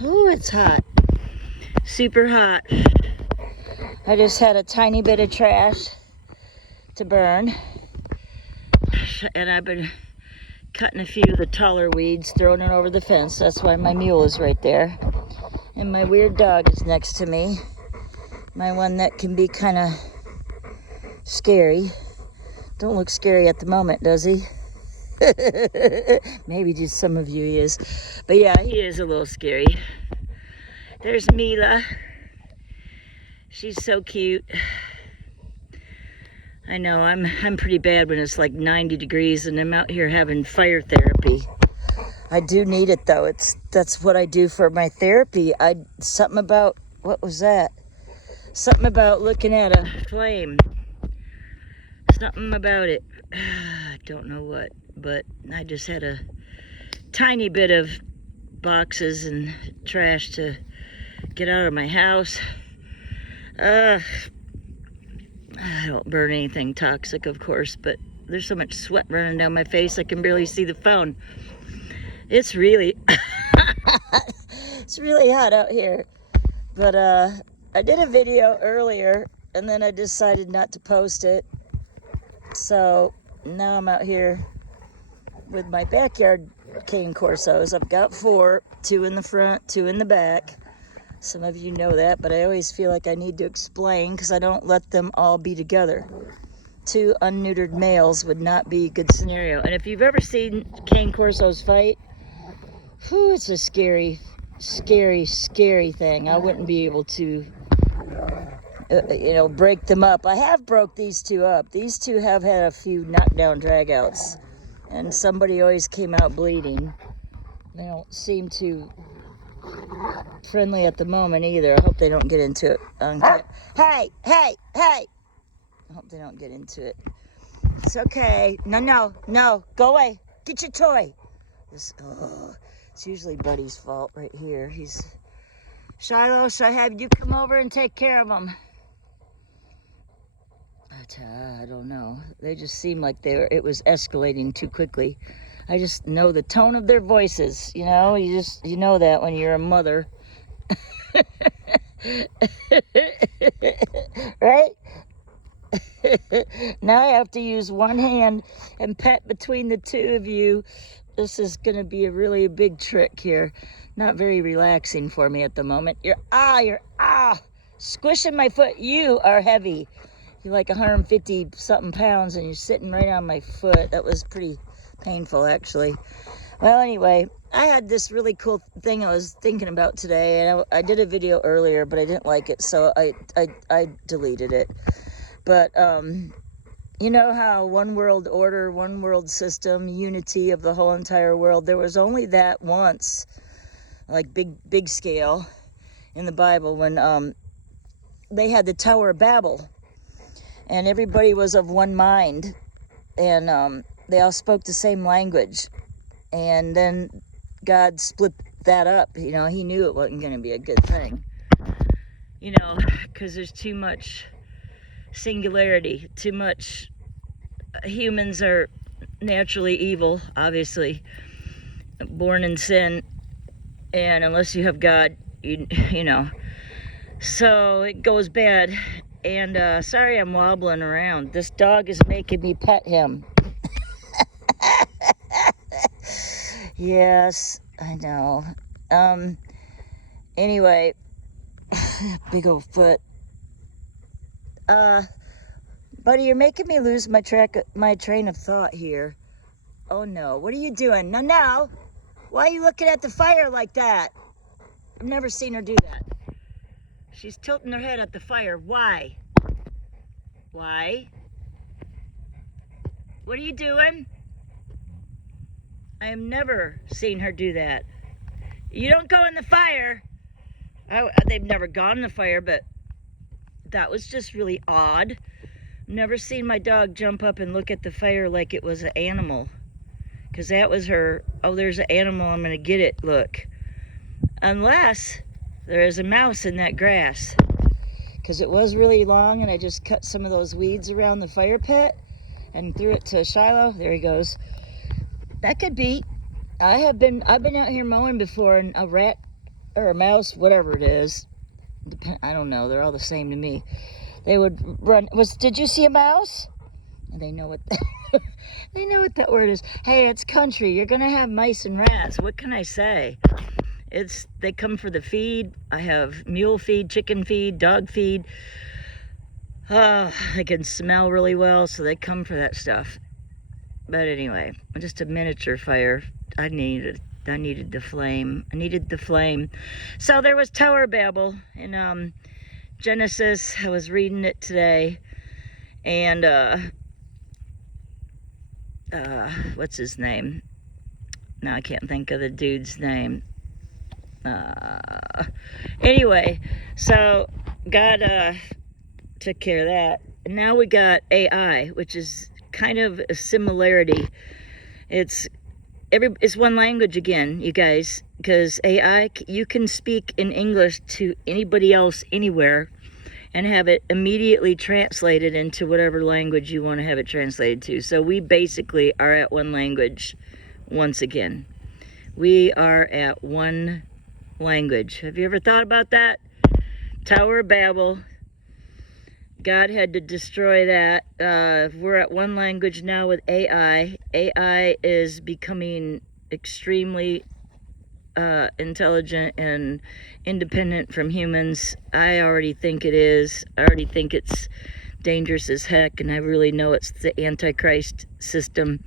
Ooh, it's hot. Super hot. I just had a tiny bit of trash to burn. And I've been cutting a few of the taller weeds, throwing it over the fence. That's why my mule is right there. And my weird dog is next to me. My one that can be kind of scary. Don't look scary at the moment, does he? Maybe just some of you he is. But yeah, he is a little scary. There's Mila. She's so cute. I know, I'm pretty bad when it's like 90 degrees and I'm out here having fire therapy. I do need it though. That's what I do for my therapy. Something about, what was that? Something about looking at a flame. Something about it. I don't know what, but I just had a tiny bit of boxes and trash to get out of my house. I don't burn anything toxic, of course, but there's so much sweat running down my face I can barely see the phone. It's really it's really hot out here. But I did a video earlier and then I decided not to post it. So now I'm out here with my backyard cane corsos. I've got 4, 2 in the front, 2 in the back. Some of you know that, but I always feel like I need to explain because I don't let them all be together. 2 unneutered males would not be a good scenario. And if you've ever seen cane corsos fight, whew, it's a scary, scary, scary thing. I wouldn't be able to, break them up. I have broke these 2 up. These 2 have had a few knockdown dragouts, and somebody always came out bleeding. They don't seem too friendly at the moment either. I hope they don't get into it. Hey! I hope they don't get into it. It's okay. No. Go away. Get your toy. It's usually Buddy's fault right here. Shiloh, should I have you come over and take care of them? But, I don't know. They just seem like it was escalating too quickly. I just know the tone of their voices, you know? You know that when you're a mother. Right? Now I have to use one hand and pet between the 2 of you. This is going to be a really big trick here. Not very relaxing for me at the moment. You're squishing my foot. You are heavy. You're like 150 something pounds and you're sitting right on my foot. That was pretty painful actually. Well, anyway, I had this really cool thing I was thinking about today, and I did a video earlier, but I didn't like it, so I deleted it. But you know how one world order, one world system, unity of the whole entire world, there was only that once, like big scale in the Bible, when they had the Tower of Babel and everybody was of one mind, and they all spoke the same language. And then God split that up. You know, he knew it wasn't going to be a good thing. You know, because there's too much singularity, too much. Humans are naturally evil, obviously, born in sin. And unless you have God, you know. So it goes bad. And sorry I'm wobbling around. This dog is making me pet him. Yes, I know. Anyway, big old foot. Buddy, you're making me lose my train of thought here. Oh no, what are you doing? No. Why are you looking at the fire like that? I've never seen her do that. She's tilting her head at the fire. Why? What are you doing? I have never seen her do that. You don't go in the fire. They've never gone in the fire, but that was just really odd. Never seen my dog jump up and look at the fire like it was an animal. Because that was her, oh, there's an animal, I'm going to get it, look. Unless there is a mouse in that grass. Because it was really long and I just cut some of those weeds around the fire pit and threw it to Shiloh. There he goes. That could be. I've been out here mowing before and a rat or a mouse, whatever it is. I don't know. They're all the same to me. They would run. Did you see a mouse? They know what they know what that word is. Hey, it's country. You're gonna have mice and rats. What can I say? They come for the feed. I have mule feed, chicken feed, dog feed. I can smell really well, so they come for that stuff. But anyway, just a miniature fire. I needed the flame. I needed the flame. So there was Tower Babel in Genesis. I was reading it today, and what's his name? Now I can't think of the dude's name. Anyway, so God took care of that. And now we got AI, which is kind of a similarity. It's one language again, you guys, because AI, you can speak in English to anybody else anywhere and have it immediately translated into whatever language you want to have it translated to. So we basically are at one language once again. We are at one language. Have you ever thought about that? Tower of Babel. God had to destroy that. We're at one language now with AI. AI is becoming extremely intelligent and independent from humans. I already think it is. I already think it's dangerous as heck, and I really know it's the Antichrist system.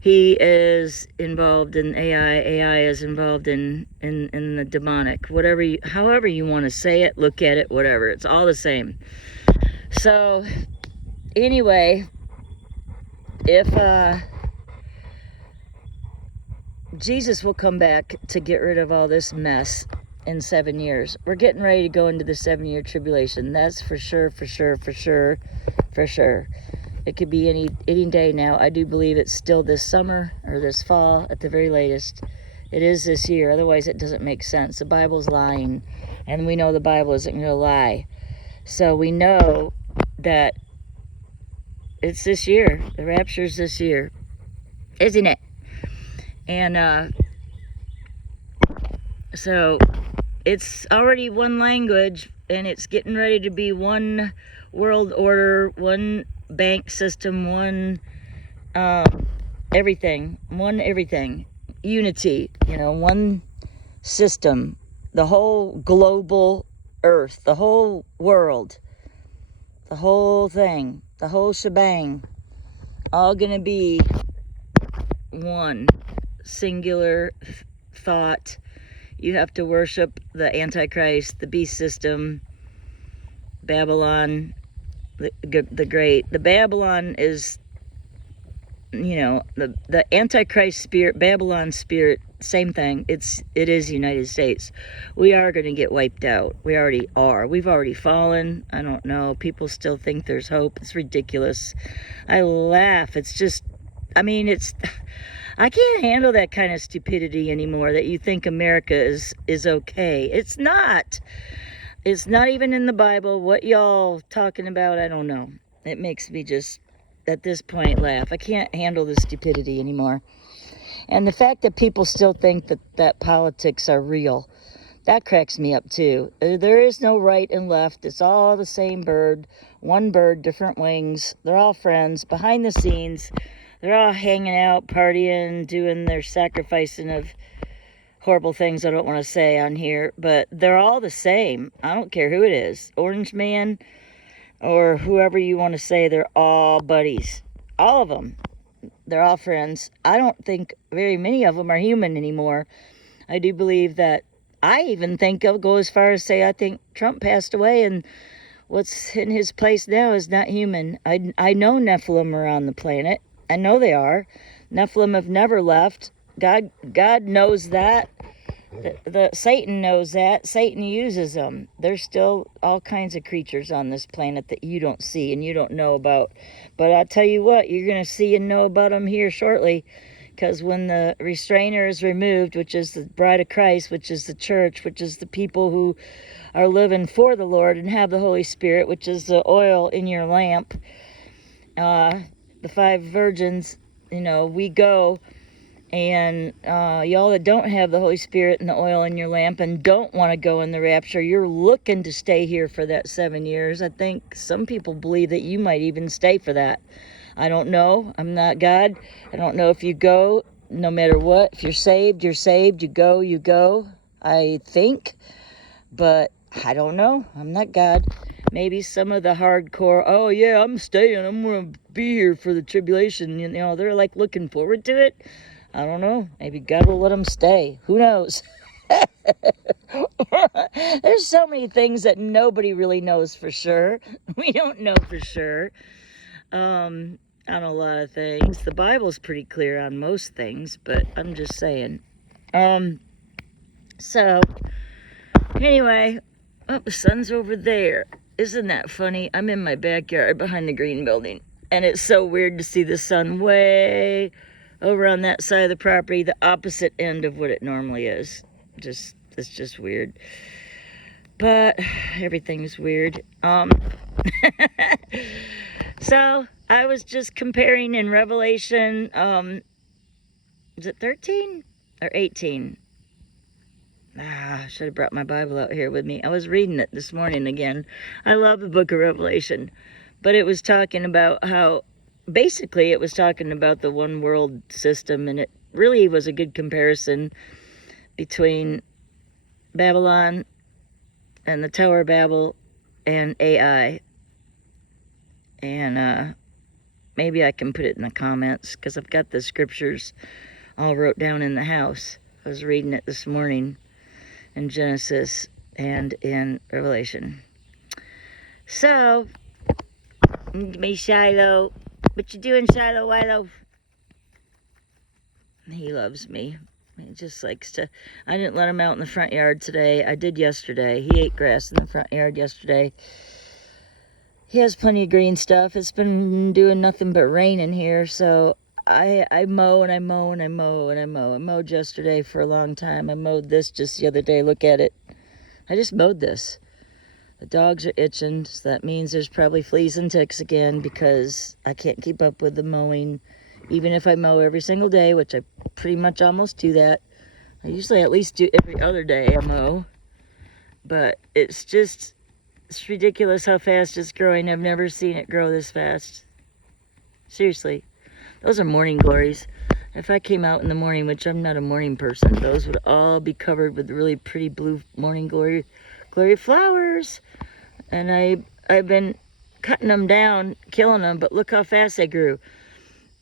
He is involved in AI. AI is involved in the demonic. However you want to say it, look at it, whatever. It's all the same. So, anyway, if Jesus will come back to get rid of all this mess in 7 years. We're getting ready to go into the 7-year tribulation. That's for sure, for sure, for sure, for sure. It could be any day now. I do believe it's still this summer or this fall at the very latest. It is this year. Otherwise, it doesn't make sense. The Bible's lying, and we know the Bible isn't going to lie. So we know that it's this year. The rapture's this year, isn't it? And so it's already one language, and it's getting ready to be one world order, one bank system, one everything, unity, one system, the whole global earth, the whole world, the whole thing, the whole shebang, all gonna be one singular thought. You have to worship the Antichrist, the beast system, Babylon, the great. The Babylon is, the Antichrist spirit, Babylon spirit, same thing. It is United States. We are going to get wiped out. We already are. We've already fallen. I don't know. People still think there's hope. It's ridiculous. I laugh. It's just, I can't handle that kind of stupidity anymore, that you think America is okay. It's not. It's not even in the Bible. What y'all talking about, I don't know. It makes me just, at this point, laugh. I can't handle the stupidity anymore. And the fact that people still think that politics are real, that cracks me up too. There is no right and left. It's all the same bird. One bird, different wings. They're all friends. Behind the scenes, they're all hanging out, partying, doing their sacrificing of horrible things I don't want to say on here, but they're all the same. I don't care who it is. Orange Man or whoever you want to say, they're all buddies. All of them. They're all friends. I don't think very many of them are human anymore. I do believe that, I even go as far as say I think Trump passed away, and what's in his place now is not human. I know Nephilim are on the planet. I know they are. Nephilim have never left. God knows that. The Satan knows that. Satan uses them. There's still all kinds of creatures on this planet that you don't see and you don't know about. But I'll tell you what, you're going to see and know about them here shortly. Because when the restrainer is removed, which is the bride of Christ, which is the church, which is the people who are living for the Lord and have the Holy Spirit, which is the oil in your lamp, the 5 virgins, we go. And y'all that don't have the Holy Spirit and the oil in your lamp and don't want to go in the rapture, you're looking to stay here for that 7 years. I think some people believe that you might even stay for that. I don't know. I'm not God. I don't know if you go, no matter what. If you're saved, you're saved. You go, you go. I think. But I don't know. I'm not God. Maybe some of the hardcore, oh yeah, I'm staying. I'm going to be here for the tribulation. You know, they're like looking forward to it. I don't know. Maybe God will let them stay. Who knows? There's so many things that nobody really knows for sure. We don't know for sure. On a lot of things. The Bible's pretty clear on most things, but I'm just saying. So, anyway, oh, the sun's over there. Isn't that funny? I'm in my backyard behind the green building, and it's so weird to see the sun way over on that side of the property, the opposite end of what it normally is. It's just weird. But everything's weird. So I was just comparing in Revelation, is it 13 or 18? I should have brought my Bible out here with me. I was reading it this morning again. I love the book of Revelation. But it was talking about how, basically it was talking about the one world system, and it really was a good comparison between Babylon and the Tower of Babel and AI. And maybe I can put it in the comments, because I've got the scriptures all wrote down in the house. I was reading it this morning in Genesis and in Revelation. So, me Shiloh. What you doing, Shiloh Wilo? He loves me. He just likes to... I didn't let him out in the front yard today. I did yesterday. He ate grass in the front yard yesterday. He has plenty of green stuff. It's been doing nothing but rain in here, so I mow and I mow and I mow and I mow. I mowed yesterday for a long time. I mowed this just the other day. Look at it. I just mowed this. The dogs are itching, so that means there's probably fleas and ticks again, because I can't keep up with the mowing. Even if I mow every single day, which I pretty much almost do that. I usually at least do every other day I mow. But it's ridiculous how fast it's growing. I've never seen it grow this fast. Seriously. Those are morning glories. If I came out in the morning, which I'm not a morning person, those would all be covered with really pretty blue morning glory flowers. And I've been cutting them down, killing them, but look how fast they grew.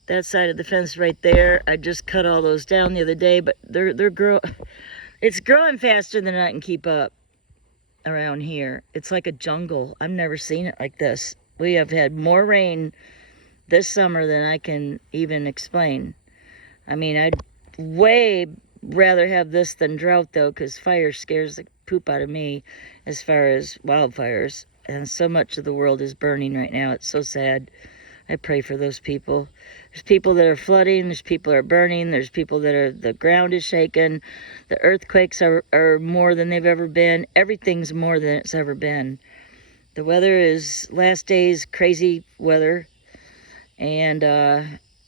That side of the fence right there, I just cut all those down the other day, but it's growing faster than I can keep up around here. It's like a jungle. I've never seen it like this. We have had more rain this summer than I can even explain. I mean, I'd way rather have this than drought, though, because fire scares the poop out of me as far as wildfires. And so much of the world is burning right now. It's so sad. I pray for those people. There's people that are flooding. There's people that are burning. There's people that are, the ground is shaking. The earthquakes are more than they've ever been. Everything's more than it's ever been. The weather is last day's crazy weather. And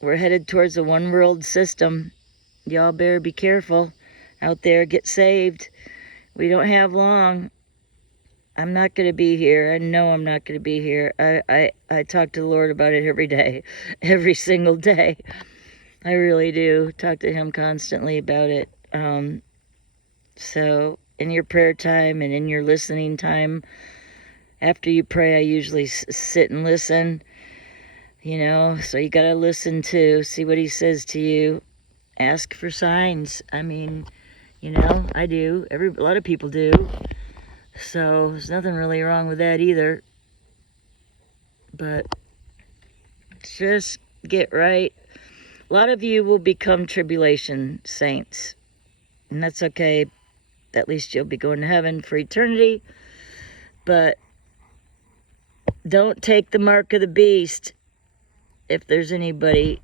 we're headed towards a one world system. Y'all better be careful out there. Get saved. We don't have long. I'm not going to be here. I know I'm not going to be here. I talk to the Lord about it every day. Every single day. I really do. Talk to him constantly about it. So in your prayer time and in your listening time, after you pray, I usually sit and listen. You know, so you got to listen to, see what he says to you. Ask for signs. I mean, you know, I do. A lot of people do. So there's nothing really wrong with that either. But just get right. A lot of you will become tribulation saints. And that's okay. At least you'll be going to heaven for eternity. But don't take the mark of the beast. If there's anybody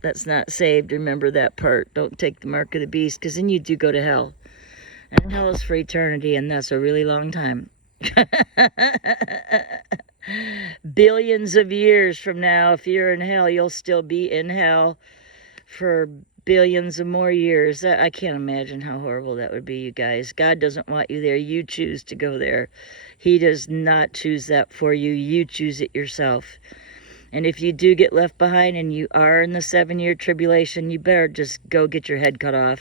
that's not saved, remember that part. Don't take the mark of the beast, because then you do go to hell. And hell is for eternity, and that's a really long time. Billions of years from now, if you're in hell, you'll still be in hell for billions of more years. I can't imagine how horrible that would be, you guys. God doesn't want you there. You choose to go there. He does not choose that for you. You choose it yourself. And if you do get left behind and you are in the 7-year tribulation, you better just go get your head cut off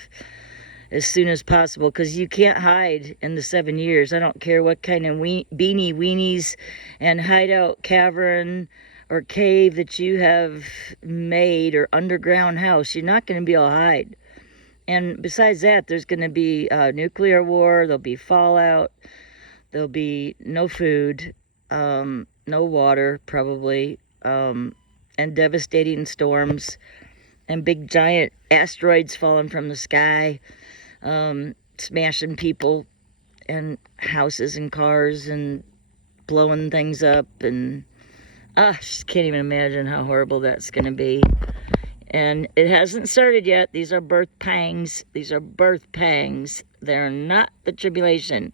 as soon as possible, because you can't hide in the 7 years. I don't care what kind of beanie weenies and hideout cavern or cave that you have made or underground house. You're not going to be able to hide. And besides that, there's going to be nuclear war. There'll be fallout. There'll be no food, no water probably, and devastating storms and big giant asteroids falling from the sky, smashing people and houses and cars and blowing things up. And I just can't even imagine how horrible that's going to be. And it hasn't started yet. These are birth pangs. These are birth pangs. They're not the tribulation.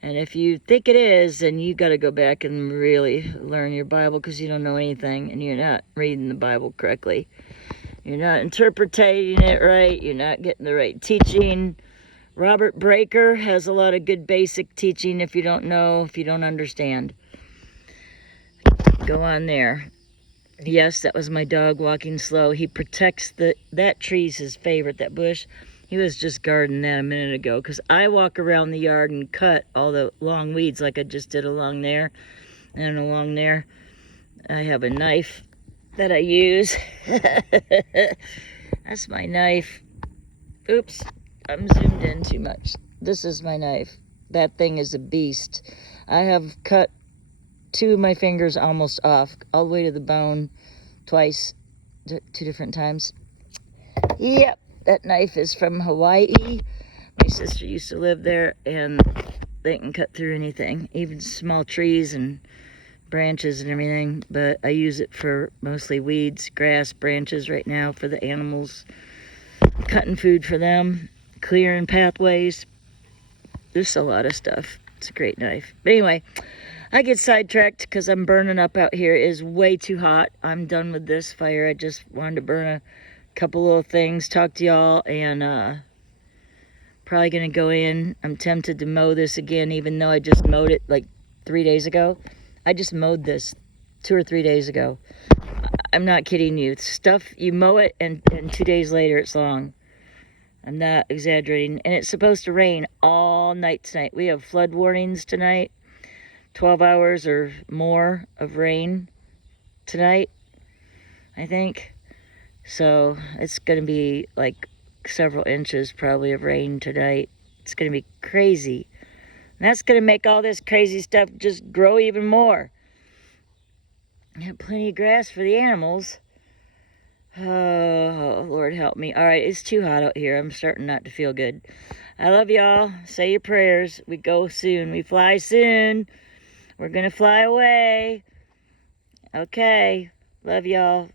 And if you think it is, then you got to go back and really learn your Bible, because you don't know anything and you're not reading the Bible correctly. You're not interpreting it right. You're not getting the right teaching. Robert Breaker has a lot of good basic teaching. If you don't know, if you don't understand, go on there. Yes, that was my dog walking slow. He protects that tree's his favorite, that bush. He was just guarding that a minute ago, because I walk around the yard and cut all the long weeds like I just did along there and along there. I have a knife that I use. That's my knife. Oops, I'm zoomed in too much. This is my knife. That thing is a beast. I have cut 2 of my fingers almost off, all the way to the bone, twice, 2 different times. Yep, that knife is from Hawaii. My sister used to live there, and they can cut through anything, even small trees and branches and everything. But I use it for mostly weeds, grass, branches right now for the animals, cutting food for them, clearing pathways. There's a lot of stuff. It's a great knife. But anyway, I get sidetracked because I'm burning up out here. It is way too hot. I'm done with this fire. I just wanted to burn a couple little things, talk to y'all, and probably gonna go in. I'm tempted to mow this again, even though I just mowed it like 3 days ago. I just mowed this 2 or 3 days ago. I'm not kidding you. Stuff, you mow it and 2 days later it's long. I'm not exaggerating. And it's supposed to rain all night tonight. We have flood warnings tonight. 12 hours or more of rain tonight, I think. So it's going to be like several inches probably of rain tonight. It's going to be crazy. And that's going to make all this crazy stuff just grow even more. I have plenty of grass for the animals. Oh, Lord help me. All right, it's too hot out here. I'm starting not to feel good. I love y'all. Say your prayers. We go soon. We fly soon. We're going to fly away. Okay. Love y'all.